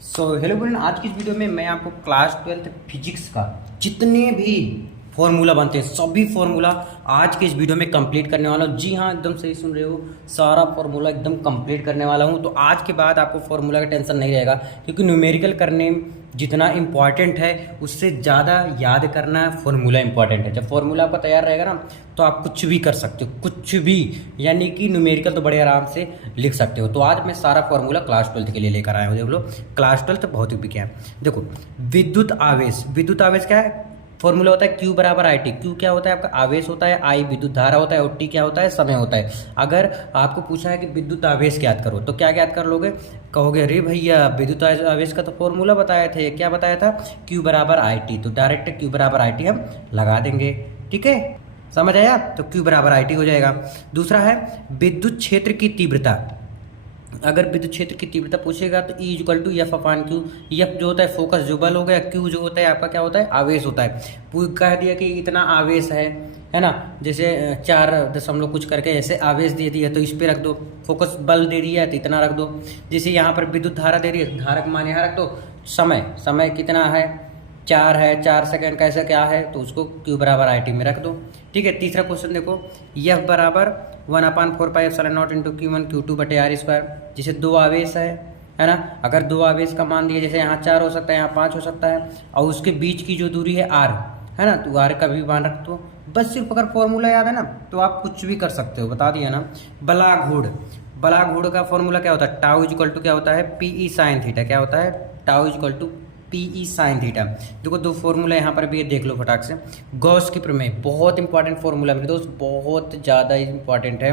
Hello friend, आज की इस वीडियो में मैं आपको क्लास 12th फिजिक्स का जितने भी फॉर्मूला बनते हैं सभी फॉर्मूला आज के इस वीडियो में कंप्लीट करने वाला हूँ। जी हाँ, एकदम सही सुन रहे हो, सारा फॉर्मूला एकदम कंप्लीट करने वाला हूँ। तो आज के बाद आपको फॉर्मूला का टेंशन नहीं रहेगा, क्योंकि न्यूमेरिकल करने जितना इम्पॉर्टेंट है उससे ज़्यादा याद करना फॉर्मूला इंपॉर्टेंट है। जब फॉर्मूला आपका तैयार रहेगा ना, तो आप कुछ भी कर सकते हो, कुछ भी, यानी कि न्यूमेरिकल तो बड़े आराम से लिख सकते हो। तो आज मैं सारा फॉर्मूला क्लास 12th के लिए लेकर आया हूँ। देख लो, क्लास 12th भौतिक विज्ञान। देखो, विद्युत आवेश, विद्युत आवेश क्या है? फॉर्मूला होता है Q बराबर आई टी। Q क्या होता है? आपका आवेश होता है, I विद्युत धारा होता है, और T क्या होता है? समय होता है। अगर आपको पूछा है कि विद्युत आवेश ज्ञात करो, तो क्या ज्ञात कर लोगे? कहोगे अरे भैया, विद्युत आवेश का तो फॉर्मूला बताया थे, क्या बताया था? Q बराबर आई टी। तो डायरेक्ट Q बराबर आई टी हम लगा देंगे। ठीक है, समझ आया? तो Q बराबर आई टी हो जाएगा। दूसरा है विद्युत क्षेत्र की तीव्रता। अगर विद्युत क्षेत्र की तीव्रता पूछेगा तो E equal to F upon Q. F जो होता है फोकस जो बल हो गया, क्यू जो होता है आपका क्या होता है? आवेश होता है। कह दिया कि इतना आवेश है ना, जैसे 4 दशमलव कुछ करके ऐसे आवेश दे दिया तो इस पे रख दो। फोकस बल दे दिया तो इतना रख दो। जैसे यहाँ पर विद्युत धारा दे रही है, धारा का मान यहाँ रख दो। समय कितना है? 4 है, 4 सेकंड का ऐसा क्या है, तो उसको Q बराबर आई टी में रख दो। ठीक है, तीसरा क्वेश्चन देखो, एफ बराबर 1/4πε0 इंटू Q1 Q2 बटे आर स्क्वायर। जैसे दो आवेश है ना, अगर दो आवेश का मान दिया, जैसे यहाँ 4 हो सकता है, यहाँ 5 हो सकता है, और उसके बीच की जो दूरी है r है ना, तो r का भी मान रख दो। बस सिर्फ अगर फॉर्मूला याद है ना, तो आप कुछ भी कर सकते हो। बता दिया ना। बलाघूर्ण का फॉर्मूला क्या होता है? टाउ इक्वल टू क्या होता है? P E sine theta. क्या होता है? Tau equal to p E sine theta. देखो, दो फॉर्मूला यहाँ पर भी देख लो फटाक से। गॉस की प्रमेय बहुत इंपॉर्टेंट फॉर्मूला मेरे दोस्त, बहुत ज़्यादा इंपॉर्टेंट है।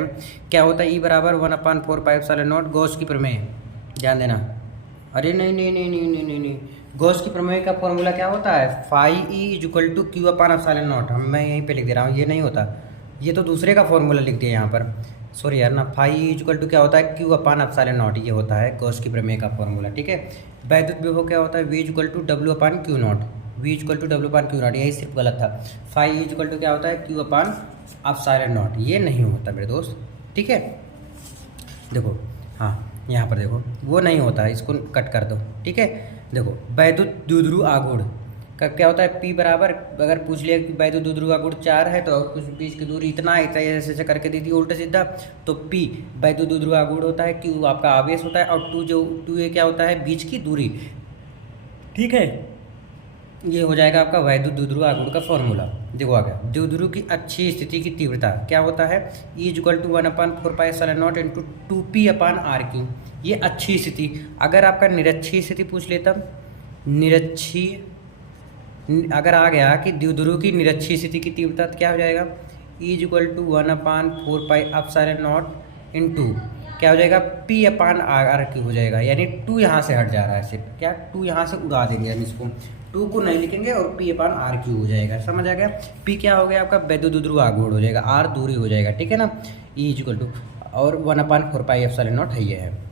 क्या होता है? ई बराबर 1/4πε0 गॉस की प्रमेय, ध्यान देना। अरे नहीं नहीं नहीं नहीं नहीं नहीं नहीं, गॉस की प्रमेय का फॉर्मूला क्या होता है? Phi E equal to Q upon epsilon naught. मैं यहीं पे लिख दे रहा हूँ, ये नहीं होता, ये तो दूसरे का फॉर्मूला लिख दिया यहाँ पर। सॉरी यार ना, फाई इक्वल टू क्या होता है? क्यू अपान एप्सिलॉन नॉट, ये होता है गॉस की प्रमेय का फॉर्मूला। ठीक है, वैद्युत विभव क्या होता है? V equal to W upon Q naught. V equal to W upon Q naught, यही सिर्फ गलत था। फाई इक्वल टू क्या होता है? क्यू अपान एप्सिलॉन नॉट, ये नहीं होता मेरे दोस्त। ठीक है, देखो, हाँ यहाँ पर देखो, वो नहीं होता है, इसको कट कर दो। ठीक है, देखो, वैद्युत द्विध्रुव आघूर्ण का क्या होता है? P बराबर, अगर पूछ लिया कि वैद्युत द्विध्रुव आघूर्ण 4 है, तो और कुछ बीच की दूरी इतना है, ऐसे ऐसे करके दे दी उल्टा सीधा, तो P वैद्युत द्विध्रुव आघूर्ण होता है, Q आपका आवेश होता है, और 2 ये क्या होता है? बीच की दूरी। ठीक है, ये हो जाएगा आपका वैद्युत द्विध्रुव आघूर्ण का फॉर्मूला। देखो आ गया। द्विध्रुव की अच्छी स्थिति की तीव्रता क्या होता है? E equal to 1/4πε0 into 2p upon R Q. ये अच्छी स्थिति। अगर आपका निरक्षीय स्थिति पूछ लेता, निरक्षीय अगर आ गया कि द्विध्रुव की निरक्षीय स्थिति की तीव्रता, तो क्या हो जाएगा? E इक्वल टू 1/4πε0 इंटू क्या हो जाएगा? P अपान आर क्यू हो जाएगा, यानी 2 यहाँ से हट जा रहा है सिर्फ, क्या 2 यहाँ से उड़ा देंगे हम इसको, 2 को नहीं लिखेंगे और P अपान आर क्यू हो जाएगा। समझ आ गया? P क्या हो गया आपका? वैद्युत द्विध्रुव आघूर्ण हो जाएगा, R दूरी हो जाएगा। ठीक है ना, E इक्वल टू और 1/4πε0 है, ये है।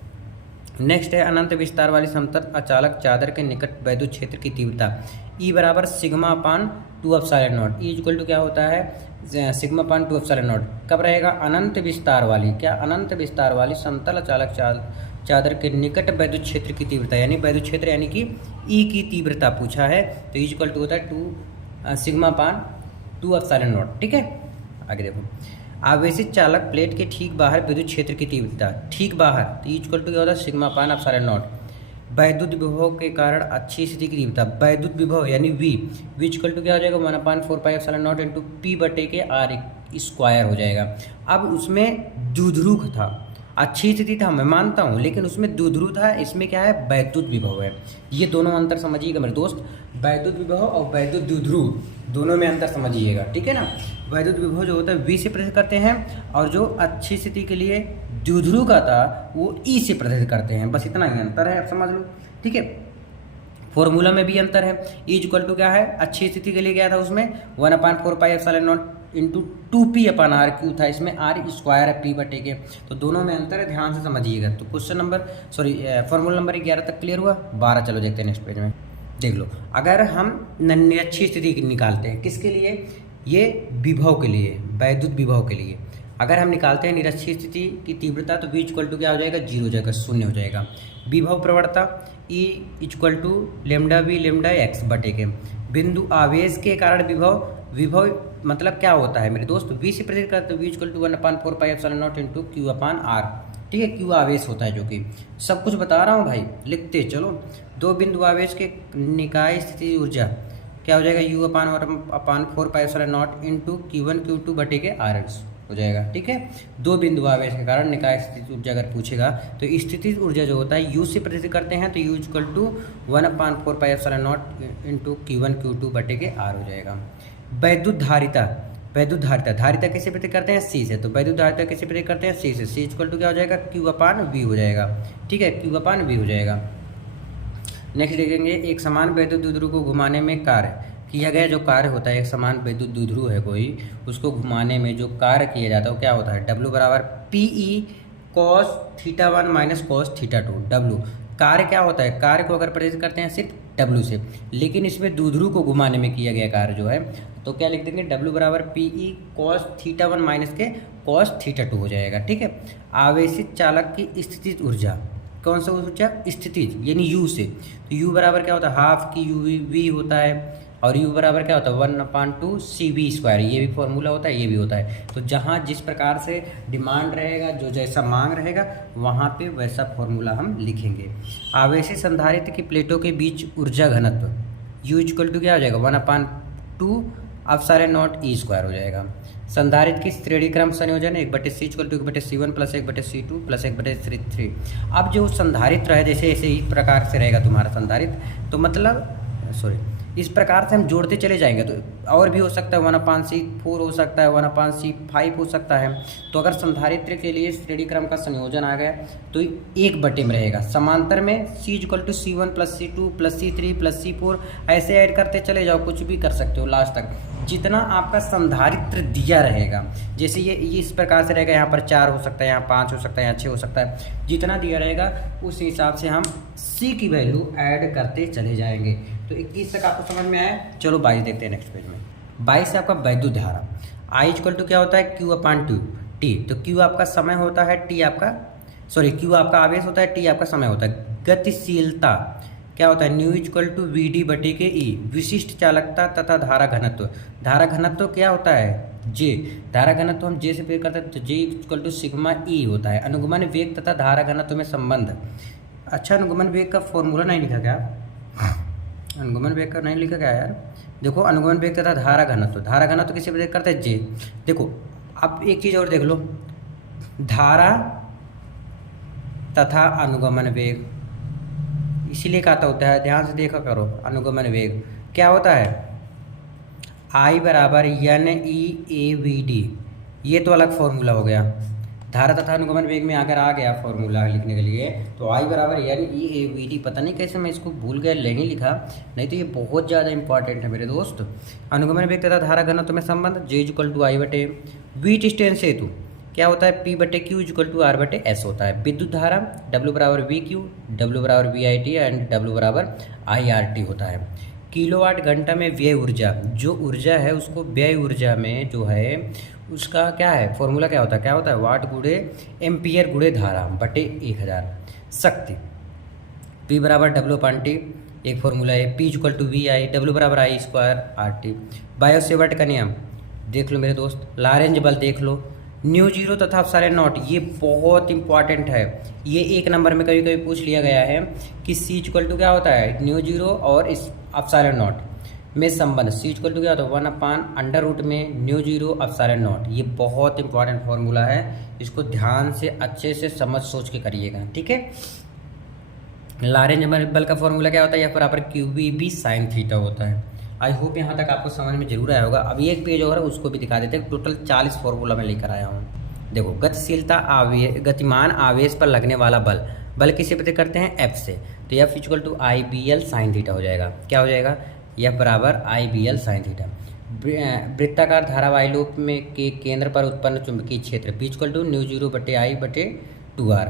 नेक्स्ट है अनंत विस्तार वाली समतल अचालक चादर के निकट वैद्युत क्षेत्र की तीव्रता। E बराबर sigma upon 2 epsilon naught. E equal to क्या होता है? Sigma upon 2 epsilon naught. कब रहेगा? अनंत विस्तार वाली, क्या? अनंत विस्तार वाली समतल अचालक चादर के निकट वैद्युत क्षेत्र की तीव्रता, यानी वैद्युत क्षेत्र यानी कि E की तीव्रता पूछा है, तो E इक्वल टू होता है 2 सिग्मा अपान 2 एप्सिलॉन नॉट। ठीक है, आगे देखो, आवेशित चालक प्लेट के ठीक बाहर विद्युत क्षेत्र की तीव्रता, ठीक बाहर, तो E इक्वल टू क्या होता है? Sigma upon epsilon not. वैद्युत विभव के कारण अच्छी स्थिति की तीव्रता, वैद्युत विभव यानी V इक्वल टू क्या हो जाएगा? 1/4πε0 इंटू P बटे के आर स्क्वायर हो जाएगा। अब उसमें द्विध्रुव था, अच्छी स्थिति था, मैं मानता हूँ, लेकिन उसमें द्विध्रुव था, इसमें क्या है? वैद्युत विभव है। ये दोनों अंतर समझिएगा मेरे दोस्त, वैद्युत विभव और वैद्युत द्विध्रुव दोनों में अंतर समझिएगा। ठीक है ना, वैद्युत विभव जो होता है V से प्रदर्शित करते हैं, और जो अच्छी स्थिति के लिए द्विध्रुव का था वो E से प्रदर्शित करते हैं। बस इतना ही अंतर है, आप समझ लो। ठीक है, फॉर्मूला में भी अंतर है। E इक्वल टू क्या है? अच्छी स्थिति के लिए क्या था उसमें? 1/4πε0 into 2p upon R Q था, इसमें आर स्क्वायर है P बटे के, तो दोनों में अंतर है, ध्यान से समझिएगा। तो क्वेश्चन नंबर फॉर्मूला नंबर 11 तक क्लियर हुआ। 12 चलो देखते हैं नेक्स्ट पेज में। देख लो, अगर हम निरक्षीय स्थिति निकालते हैं, किसके लिए? ये विभव के लिए, वैद्युत विभव के लिए। अगर हम निकालते हैं निरक्षीय स्थिति की तीव्रता, तो V इक्वल टू क्या हो जाएगा? 0 हो जाएगा, शून्य हो जाएगा। विभव प्रवणता E equal to lambda V lambda X बटे के। बिंदु आवेश के कारण विभव मतलब क्या होता है मेरे दोस्त, वी से प्रेरित करते V equal to 1/4πε0 into Q upon R. ठीक है, क्यू आवेश होता है, जो कि सब कुछ बता रहा हूँ भाई, लिखते चलो। दो बिंदु आवेश के निकाय स्थिति ऊर्जा क्या हो जाएगा, you upon 4πε0 into Q1 Q2 बटे के आर हो जाएगा। ठीक है, दो बिंदु आवेश के कारण निकाय स्थिति ऊर्जा अगर पूछेगा तो स्थिति ऊर्जा जो होता है यू से प्रेरित करते हैं तो you equal to 1/4πε0 into Q1 Q2 बटे के आर हो जाएगा। वैद्युत धारिता धारिता किसे प्रेरित करते हैं, सी से, तो वैद्युत धारिता किसे प्रेरित करते हैं, सी से, सी इक्वल टू क्या हो जाएगा, क्यू अपान वी हो जाएगा। ठीक है, क्यू अपान वी हो जाएगा। नेक्स्ट देखेंगे, एक समान वैद्युत द्विध्रुव को घुमाने में कार्य किया गया, जो कार्य होता है एक समान वैद्युत द्विध्रुव है कोई, उसको घुमाने में जो कार्य किया जाता है वो क्या होता है, W बराबर PE cos θ1 minus cos θ2। W कार्य क्या होता है, कार्य को अगर प्रेरित करते हैं सिर्फ W से, लेकिन इसमें द्विध्रुव को घुमाने में किया गया कार्य जो है तो क्या लिख देंगे, W बराबर PE cos θ1 माइनस के cos θ2 हो जाएगा। ठीक है, आवेशित चालक की स्थितिज ऊर्जा, कौन सा ऊर्जा, स्थितिज यानी U से, तो U बराबर क्या होता है, हाफ की UV होता है, और U बराबर क्या होता है 1/2 CV², ये भी फॉर्मूला होता है, ये भी होता है। तो जहाँ जिस प्रकार से डिमांड रहेगा, जो जैसा मांग रहेगा वहाँ पे वैसा फॉर्मूला हम लिखेंगे। आवेशित संधारित्र की प्लेटों के बीच ऊर्जा घनत्व U इक्वल टू क्या हो जाएगा, 1/2 ε0 E² हो जाएगा। संधारित्र की श्रेणी क्रम संयोजन 1/c equal to 1/c1 plus 1/c2 plus 1/c3। अब जो संधारित्र है जैसे ऐसे इस प्रकार से रहेगा तुम्हारा संधारित्र, तो मतलब इस प्रकार से हम जोड़ते चले जाएंगे, तो और भी हो सकता है 1/c4 हो सकता है, 1/c5 हो सकता है। तो अगर संधारित्र के लिए श्रेणी क्रम का संयोजन आ गया तो 1/, में रहेगा। समांतर में c equal to c1 plus c2 plus c3 plus c4 ऐसे ऐड करते चले जाओ, कुछ भी कर सकते हो लास्ट तक, जितना आपका संधारित्र दिया रहेगा। जैसे ये इस प्रकार से रहेगा, यहाँ पर 4 हो सकता है, यहाँ 5 हो सकता है, यहाँ 6 हो सकता है, जितना दिया रहेगा उस हिसाब से हम c की वैल्यू ऐड करते चले जाएंगे। तो 21 तक आपको समझ में आया। चलो 22 देखते हैं नेक्स्ट पेज में। 22 से आपका वैद्युत धारा I इक्वल टू क्या होता है, Q/T। तो Q आपका समय होता है, Q आपका आवेश होता है, T आपका समय होता है। गतिशीलता क्या होता है, न्यू इक्वल टू VD बटे के E। विशिष्ट चालकता तथा धारा घनत्व, धारा घनत्व क्या होता है, J। धारा घनत्व हम J से प्रयोग करते हैं तो J equal to sigma E होता है। अनुगमन वेग तथा धारा घनत्व में संबंध, अच्छा अनुगमन वेग का फॉर्मूला नहीं लिखा क्या, अनुगमन वेग का नहीं लिखा गया यार। देखो अनुगमन वेग तथा धारा घनत्व किसे प्रयोग करते हैं, जे। देखो अब एक चीज़ और देख लो, धारा तथा अनुगमन वेग, इसीलिए कहता होता है, ध्यान से देखा करो। अनुगमन वेग क्या होता है, I बराबर NE/AVD, ये तो अलग फॉर्मूला हो गया। धारा तथा अनुगमन वेग में अगर आ गया फॉर्मूला लिखने के लिए तो I बराबर NE/AVD, पता नहीं कैसे मैं इसको भूल गया, नहीं लिखा, नहीं तो ये बहुत ज़्यादा इंपॉर्टेंट है मेरे दोस्त। अनुगमन वेग तथा धारा घनत्व में संबंध, J इक्वल टू I बटे V। डिस्टेंस हेतु क्या होता है, P बटे Q इक्वल टू R बटे S होता है। विद्युत धारा W बराबर VQ, W बराबर VIT एंड W बराबर IRT होता है। किलोवाट घंटा में व्यय ऊर्जा, जो ऊर्जा है उसको व्यय ऊर्जा में जो है उसका क्या है फॉर्मूला, क्या होता है वाट गुणे एम्पियर गुणे धारा बटे 1000। शक्ति P बराबर W/T एक फॉर्मूला है, P equal to VI, W बराबर I²RT। बायोसेवर्ट का नियम देख लो मेरे दोस्त, लॉरेंज बल देख लो, न्यू जीरो तथा ε0, ये बहुत इंपॉर्टेंट है, ये एक नंबर में कभी कभी पूछ लिया गया है कि C इक्वल टू क्या होता है, न्यू जीरो और इस ε0 में संबंध, C इक्वल टू क्या होता है 1/√, में न्यू जीरो ε0। ये बहुत इंपॉर्टेंट फॉर्मूला है, इसको ध्यान से अच्छे से समझ सोच के करिएगा, ठीक है। लॉरेंज बल का फॉर्मूला क्या होता है, यहाँ पर बराबर QB sin थीटा होता है। आई होप यहाँ तक आपको समझ में जरूर आया होगा। अब एक पेज और है उसको भी दिखा देते हैं, टोटल 40 फॉर्मूला मैं लेकर आया हूँ। देखो गतिशीलता गतिमान आवेश पर लगने वाला बल किसे पता करते हैं, F से, तो F equal to IBL sin theta हो जाएगा। क्या हो जाएगा, F बराबर IBL sin थीटा। वृत्ताकार धारावाही लूप में के केंद्र पर उत्पन्न चुंबकीय क्षेत्र B equal to mu zero बटे I बटे 2R।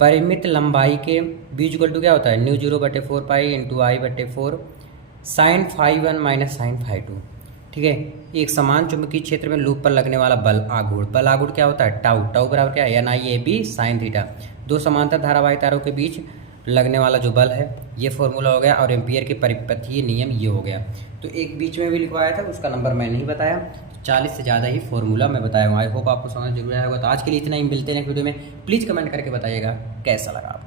परिमित लंबाई के B इक्वल टू क्या होता है, न्यू जीरो बटे 4 पाई इंटू I बटे 4 sin φ1 माइनस sin φ2। ठीक है, एक समान चुंबकीय क्षेत्र में लूप पर लगने वाला बल आघूर्ण क्या होता है, टाउ बराबर क्या है NIAB sin थीटा। दो समांतर धारावाही तारों के बीच लगने वाला जो बल है ये फॉर्मूला हो गया, और एम्पियर के परिपथीय नियम ये हो गया। तो एक बीच में भी लिखवाया था, उसका नंबर मैं नहीं बताया। 40 से ज़्यादा ही फॉर्मूला मैं बताया हूँ। आई होप आपको समझ जरूर आया होगा। तो आज के लिए इतना ही, मिलते हैं नेक्स्ट वीडियो में। प्लीज़ कमेंट करके बताइएगा कैसा लगा आपको।